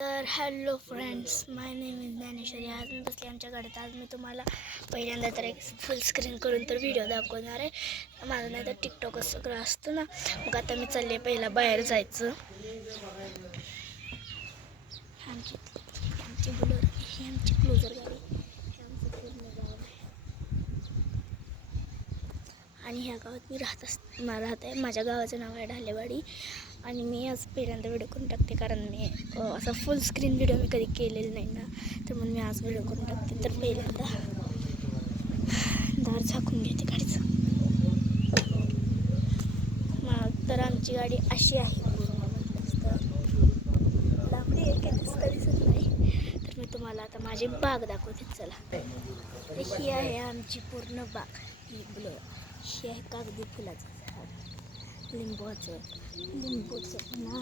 तर hello friends, my name is Dnyaneshwari. आज मी बसले आमच्या गाडीत. आज मी तुम्हाला पहिल्यांदा तर एक फुल स्क्रीन करून तर व्हिडिओ दाखवणार आहे. माझं नाही तर टिकटॉक सगळं असतं ना. मग आता मी चालले पहिला बाहेर जायचं. आमची बुलर ही आमची क्लोजर गाडी, हे आमचं पूर्ण गाव आहे. आणि ह्या गावात मी राहत आहे. माझ्या गावाचं नाव आहे ढालेवाडी. आणि मी आज पहिल्यांदा व्हिडिओ करून टाकते, कारण मी असा फुल स्क्रीन व्हिडिओ मी कधी केलेला नाही ना, तर म्हणून मी आज व्हिडिओ करून टाकते. तर पहिल्यांदा दार झाकून घेते गाडीचं. तर आमची गाडी अशी आहे, लांबडी आहे, काही दिसत नाही. तर मी तुम्हाला आता माझी बाग दाखवते. चला, ही आहे आमची पूर्ण बाग. ही ही आहे कागदी फुलाचं झाड, लिंबूचं पुन्हा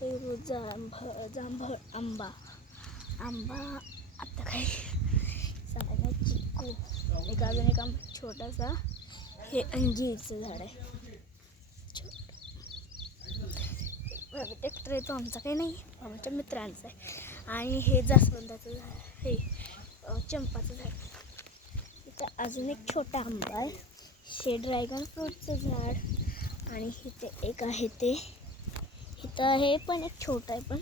पेरू, जांभळ, आंबा आता काही सांगायला, चिक्कू, अजून एक छोटासा हे अंजीरचं झाड आहे. ट्रॅक्टर आहे तो आमचा काही नाही, आमच्या मित्रांचा आहे. आणि हे जास्वंदाचं झाड, हे चंपाचं झाड. इथं अजून एक छोटा आंबा आहे, हे ड्रॅगन फ्रूटचं झाड. आणि इथे एक आहे, ते इथं आहे पण एक छोटं आहे, पण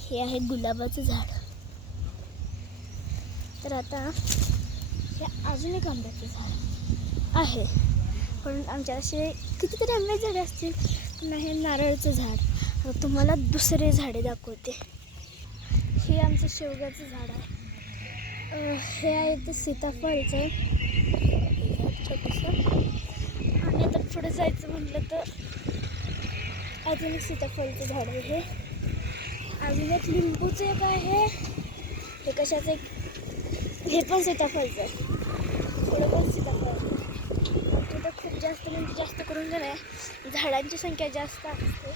हे आहे गुलाबाचं झाड. तर आता हे अजून एक आंब्याचं झाड आहे, पण आमच्या असे कितीतरी आंब्याचे झाडे असतील. पण हे नारळाचं झाड. आता तुम्हाला दुसरे झाडे दाखवते. हे आमचं शेवग्याचं झाड आहे. हे आहे ते सीताफळचं छोटंसं. आणि आता पुढे जायचं म्हटलं तर अजून एक सीताफळचं झाड आहे. हे अजून एक लिंबूचं एक आहे. हे कशाचं एक, हे पण सीताफळचं आहे. पुढं पण सीताफळ. तिथं खूप जास्त म्हणजे जास्त करून जर आहे झाडांची संख्या जास्त असते.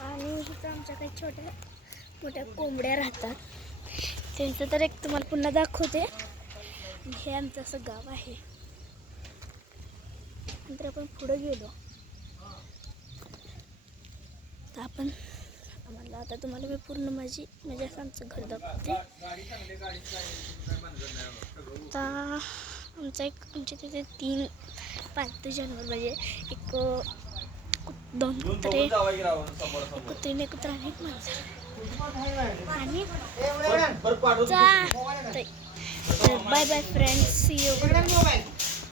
आणि इथं आमच्या काही छोट्या मोठ्या कोंबड्या राहतात. त्यांचं तर एक तुम्हाला पुन्हा दाखवते. हे आमचं असं गाव आहे. नंतर आपण पुढं गेलो तर आम्हाला आता तुम्हाला मी पूर्ण माझी म्हणजे असं आमचं घर दाखवते. आता आमच्या तिथे 3-5 जनावर, म्हणजे एक 2 कुत्रे, एक कुत्रीने कुत्रा आणि एक माणसं. आणि bye bye friends, see you.